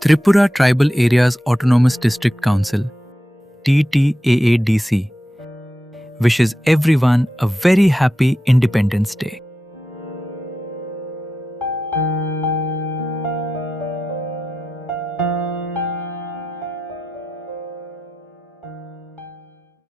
Tripura Tribal Areas Autonomous District Council (TTAADC) wishes everyone a very happy Independence Day.